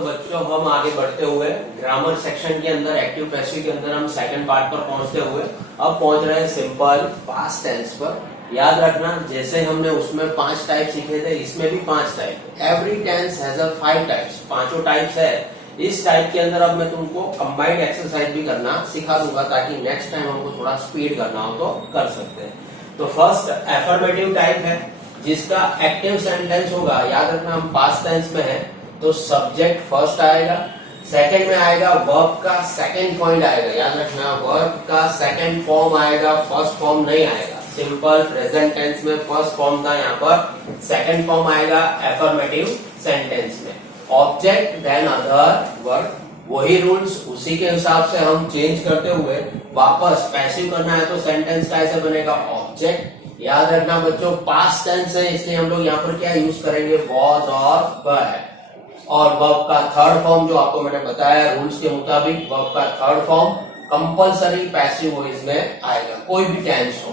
तो बच्चों हम आगे बढ़ते हुए ग्रामर सेक्शन के अंदर एक्टिव पैसिव के अंदर हम सेकंड पार्ट पर पहुंचते हुए अब पहुंच रहे हैं सिंपल पास्ट टेंस पर। याद रखना जैसे हमने उसमें 5 टाइप सीखे थे, इसमें भी 5 type. Every tense has 5 types, पांचों टाइप्स है। इस टाइप के अंदर अब मैं तुमको कंबाइंड एक्सरसाइज भी करना सिखा दूंगा ताकि नेक्स्ट टाइम हमको थोड़ा स्पीड करना हो तो कर सकते हैं। तो फर्स्ट एफर्मेटिव टाइप है जिसका एक्टिव सेंटेंस होगा। याद रखना हम पास्ट टेंस में है तो सब्जेक्ट फर्स्ट आएगा, सेकंड में आएगा वर्ब का सेकंड पॉइंट आएगा। याद रखना वर्ब का सेकंड फॉर्म आएगा, फर्स्ट फॉर्म नहीं आएगा। सिंपल प्रेजेंट टेंस में फर्स्ट फॉर्म था, यहाँ पर सेकंड फॉर्म आएगा एफर्मेटिव सेंटेंस में। ऑब्जेक्ट देन अदर वर्ड, वही रूल्स उसी के हिसाब से हम चेंज करते हुए वापस पैसिव करना है तो सेंटेंस कैसे बनेगा ऑब्जेक्ट। याद रखना बच्चों पास्ट टेंस है इसलिए हम लोग यहाँ पर क्या यूज करेंगे वॉज और वर। और वर्ब का थर्ड फॉर्म जो आपको मैंने बताया रूल्स के मुताबिक वर्ब का third form compulsory passive voice में आएगा, कोई भी टेंस हो।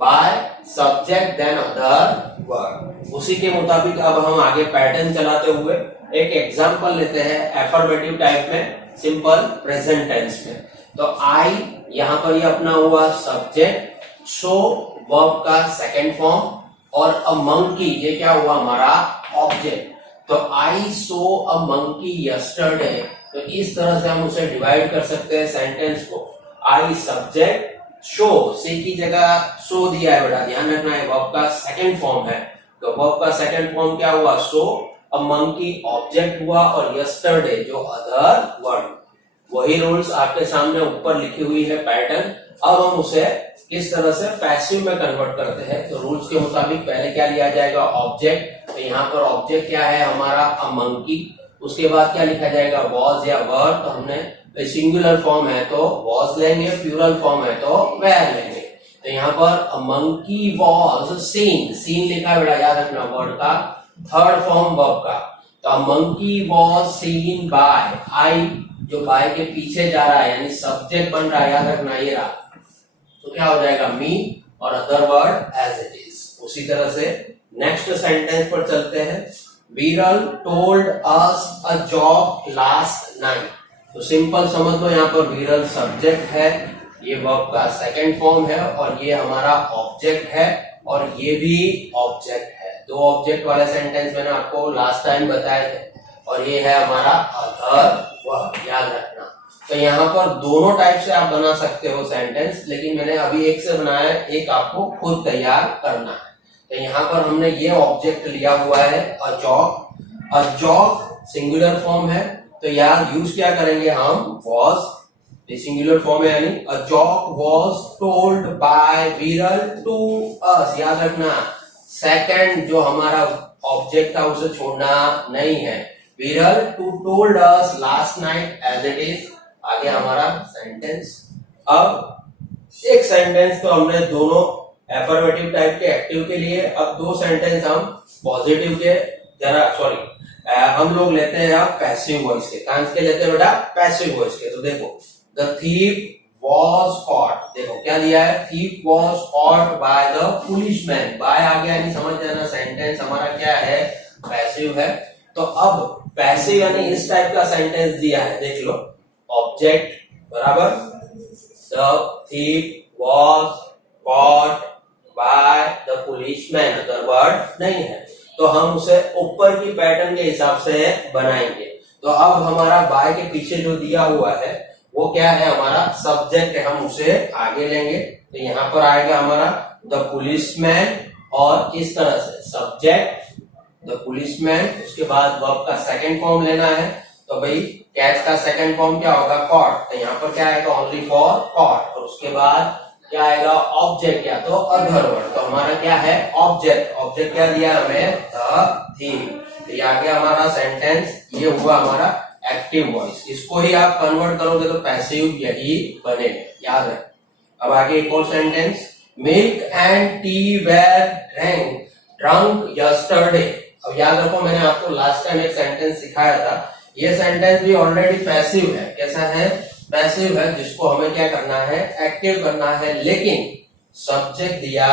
By subject then other verb, उसी के मुताबिक अब हम आगे पैटर्न चलाते हुए एक एग्जांपल लेते हैं एफर्मेटिव टाइप में सिंपल प्रेजेंट टेंस में। तो आई यहाँ पर ये अपना हुआ सब्जेक्ट, शो वर्ब का सेकंड फॉर्म और अ मंकी ये क्या हुआ हमारा ऑब्जेक्ट। तो आई सो अ मंकी यस्टरडे, तो इस तरह से हम उसे डिवाइड कर सकते हैं सेंटेंस को। आई सब्जेक्ट शो, सी की जगह शो दिया है बेटा, ध्यान रखना है वर्ब का सेकंड फॉर्म है तो वर्ब का सेकंड फॉर्म क्या हुआ शो, अ मंकी ऑब्जेक्ट हुआ और यस्टरडे जो अदर वर्ड। वही रूल्स आपके सामने ऊपर लिखी हुई है पैटर्न। अब हम उसे किस तरह से पैसिव में कन्वर्ट करते हैं तो रूल्स के मुताबिक पहले क्या लिया जाएगा ऑब्जेक्ट। तो यहाँ पर ऑब्जेक्ट क्या है हमारा अ मंकी, उसके बाद क्या लिखा जाएगा वॉज या वर। तो हमने सिंगुलर फॉर्म है तो वॉज लेंगे, प्लूरल फॉर्म है तो वेर लेंगे। तो यहाँ पर a monkey was seen, seen लिखा बेटा याद रखना वर्ड का थर्ड फॉर्म वर्ब का। तो a monkey was seen by, आई जो बाय के पीछे जा रहा है यानी सब्जेक्ट बन रहा है, याद रखना ये रहा। तो क्या हो जाएगा मी और other word as it is. उसी तरह से नेक्स्ट सेंटेंस पर चलते हैं। Viral told us a job last night, तो सिंपल समझ लो यहाँ पर वीरल सब्जेक्ट है, ये वर्ब का सेकंड फॉर्म है और ये हमारा ऑब्जेक्ट है और ये भी ऑब्जेक्ट है। दो ऑब्जेक्ट वाले सेंटेंस मैंने आपको लास्ट टाइम बताए थे और ये है हमारा अदर वर्ब, याद रखना। तो यहाँ पर दोनों टाइप से आप बना सकते हो सेंटेंस, लेकिन मैंने अभी एक से बनाया है, एक आपको खुद तैयार करना है। तो यहाँ पर हमने ये ऑब्जेक्ट लिया हुआ है a job, a job singular form है तो यार यूज क्या करेंगे हम वॉज, सिंगुलर फॉर्म है यानी a job was told by वीरल टू अस। याद रखना सेकंड जो हमारा ऑब्जेक्ट था उसे छोड़ना नहीं है। Viral to told us last night as it is, आगे हमारा सेंटेंस। अब एक सेंटेंस तो हमने दोनों एफर्मेटिव टाइप के एक्टिव के लिए, अब दो सेंटेंस हम पॉजिटिव के हम लोग लेते हैं अब पैसिव वॉइस के। कौन के लेते हैं बेटा पैसिव वॉइस के। तो देखो द थीफ वॉज कॉट, देखो क्या दिया है thief was caught by the policeman. By आ गया यानी समझ जाना सेंटेंस हमारा क्या है पैसिव है। तो अब पैसिव यानी इस टाइप का सेंटेंस दिया है, देख लो ऑब्जेक्ट बराबर the thief was caught by the policeman, other word नहीं है तो हम उसे ऊपर की पैटर्न के हिसाब से बनाएंगे। तो अब हमारा बाय के पीछे जो दिया हुआ है वो क्या है हमारा सब्जेक्ट है, हम उसे आगे लेंगे। तो यहाँ पर आएगा हमारा द पुलिसमैन और इस तरह से सब्जेक्ट द पुलिसमैन, उसके बाद वर्ब का सेकंड फॉर्म लेना है। तो भाई कैच का सेकंड फॉर्म क्या होगा कॉट, तो यहाँ पर क्या आएगा ओनली फॉर कॉट। और उसके बाद क्या आएगा ऑब्जेक्ट या तो अदर वर्ड। तो हमारा क्या है ऑब्जेक्ट, ऑब्जेक्ट क्या दिया हमें द थीम। तो ये आ गया हमारा सेंटेंस, ये हुआ हमारा एक्टिव वॉइस। इसको ही आप कन्वर्ट करोगे तो पैसिव यही बनेगा, याद है। अब आगे एक और sentence, milk and tea were drunk yesterday. अब याद रखो मैंने आपको लास्ट टाइम एक सेंटेंस सिखाया था, ये सेंटेंस भी ऑलरेडी पैसिव है। कैसा है पैसिव है, जिसको हमें क्या करना है एक्टिव करना है, लेकिन सब्जेक्ट दिया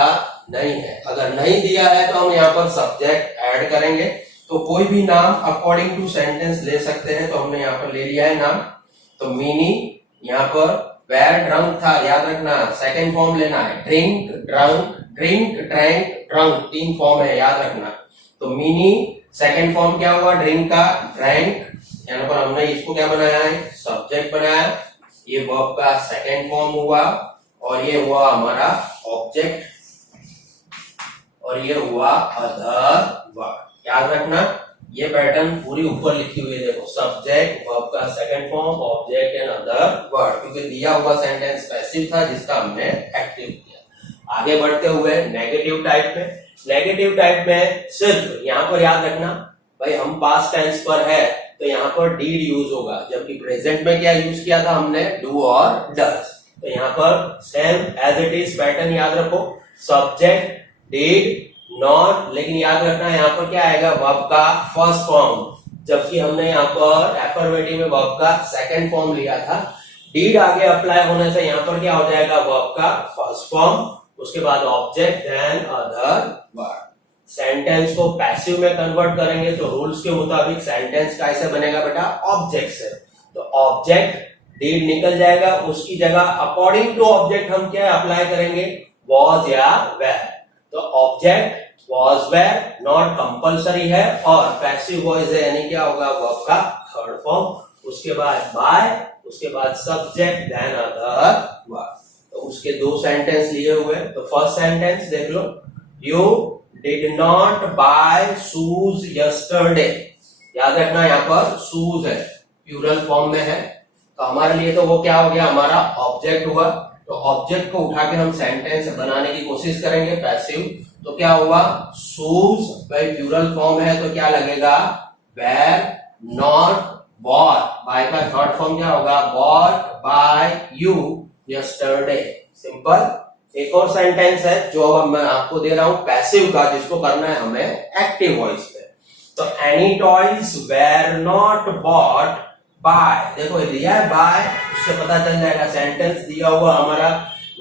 नहीं है। अगर नहीं दिया है तो हम यहाँ पर सब्जेक्ट ऐड करेंगे। तो कोई भी नाम अकॉर्डिंग टू सेंटेंस ले सकते हैं, तो हमने यहाँ पर ले लिया है नाम। तो मीनिंग यहाँ पर वेयर ड्रंक था, याद रखना सेकंड फॉर्म लेना है, drink drunk drink drank drunk, 3 form है, याद रखना। तो मीनिंग सेकंड फॉर्म क्या हुआ ड्रिंक का, ड्रैंक, यहाँ पर हमने इसको क्या बनाया है, सब्जेक्ट बनाया, ये वर्ब का सेकंड फॉर्म हुआ, और ये हुआ हमारा ऑब्जेक्ट, और ये हुआ अदर वर्ड। याद रखना ये पैटर्न पूरी ऊपर लिखी हुई है, देखो सब्जेक्ट, वर्ब का second form, object and other word, क्योंकि दिया हुआ सेंटेंस पैसिव था जिसका हमने एक्टिव किया। आगे बढ़ते हुए नेगेटिव टाइप में, नेगेटिव टाइप में सिर्फ यहाँ पर याद रखना भाई हम पास्ट टेंस पर है तो यहाँ पर डीड यूज होगा, जबकि प्रेजेंट में क्या यूज किया था हमने, डू और डज। तो यहाँ पर same as it is pattern याद रखो, सब्जेक्ट डीड नॉट, लेकिन याद रखना यहाँ पर क्या आएगा, वर्ब का फर्स्ट फॉर्म, जबकि हमने यहाँ पर एफर्मेटिव में वर्ब का सेकंड फॉर्म लिया था। डीड आगे अप्लाई होने से यहाँ पर क्या हो जाएगा, वर्ब का फर्स्ट फॉर्म, उसके बाद object then other word. Sentence को पैसिव में कन्वर्ट करेंगे तो रूल्स के मुताबिक सेंटेंस कैसे बनेगा बेटा, ऑब्जेक्ट से। तो ऑब्जेक्ट डीड निकल जाएगा, उसकी जगह अकॉर्डिंग टू ऑब्जेक्ट हम क्या अप्लाई करेंगे, वॉज या वेयर। तो object was were not compulsory है, और पैसिव वॉइस है यानी क्या होगा, वर्ब का थर्ड फॉर्म, उसके बाद बाय, उसके बाद सब्जेक्ट देन अदर वर्ड। तो उसके 2 सेंटेंस लिए हुए, तो फर्स्ट सेंटेंस देख लो, you did not buy shoes yesterday. याद रखना यहाँ पर शूज है, प्लूरल फॉर्म में है, तो हमारे लिए तो वो क्या हो गया, हमारा ऑब्जेक्ट हुआ। तो ऑब्जेक्ट को उठा के हम सेंटेंस बनाने की कोशिश करेंगे पैसिव, तो क्या हुआ, शूज भाई प्लूरल फॉर्म है तो क्या लगेगा, वेयर नॉट बॉट, बाय का थर्ड फॉर्म क्या होगा, bought by you yesterday. Simple. एक और सेंटेंस है जो अब मैं आपको दे रहा हूं पैसिव का, जिसको करना है हमें एक्टिव वॉइस पे। तो any toys were not bought by, देखो दिया है बाय, उससे पता चल जाएगा सेंटेंस दिया हुआ हमारा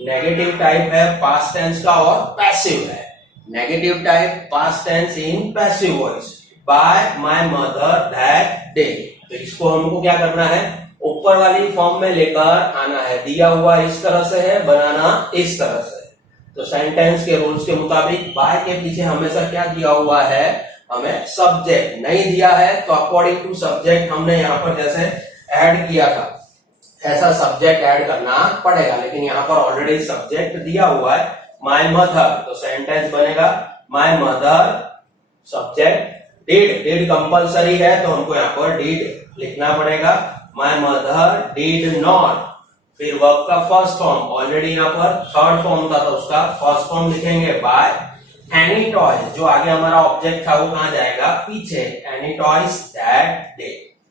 नेगेटिव टाइप है, पास्ट टेंस का और पैसिव है। Negative type past tense in passive voice, by my mother that day. तो इसको हमको क्या करना है, ऊपर वाली फॉर्म में लेकर आना है, दिया हुआ इस तरह से है, बनाना इस तरह से। तो सेंटेंस के रूल्स के मुताबिक बाय के पीछे हमेशा क्या दिया हुआ है, हमें सब्जेक्ट नहीं दिया है, तो अकॉर्डिंग टू सब्जेक्ट हमने यहाँ पर जैसे ऐड किया था ऐसा सब्जेक्ट ऐड करना पड़ेगा, लेकिन यहाँ पर ऑलरेडी सब्जेक्ट दिया हुआ है माय मदर, तो सेंटेंस बनेगा my mother subject did, did compulsory है तो हमको यहाँ पर डिड लिखना पड़ेगा, माय मदर डिड नॉट, फिर वर्ब का फर्स्ट फॉर्म, ऑलरेडी यहाँ पर थर्ड फॉर्म था तो उसका फर्स्ट फॉर्म लिखेंगे बाय, एनी टॉयज, जो आगे हमारा ऑब्जेक्ट था वो कहां जाएगा, पीछे, एनी टॉयज दैट डे।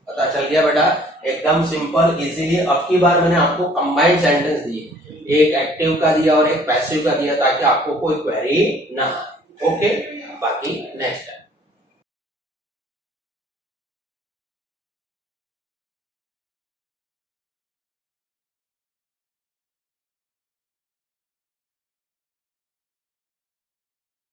पता चल गया बेटा, एकदम सिंपल इजीली। अब की बार मैंने आपको कंबाइंड सेंटेंस दिए, एक एक्टिव का दिया और एक पैसिव का दिया, ताकि आपको कोई क्वेरी ना आए। ओके, बाकी नेक्स्ट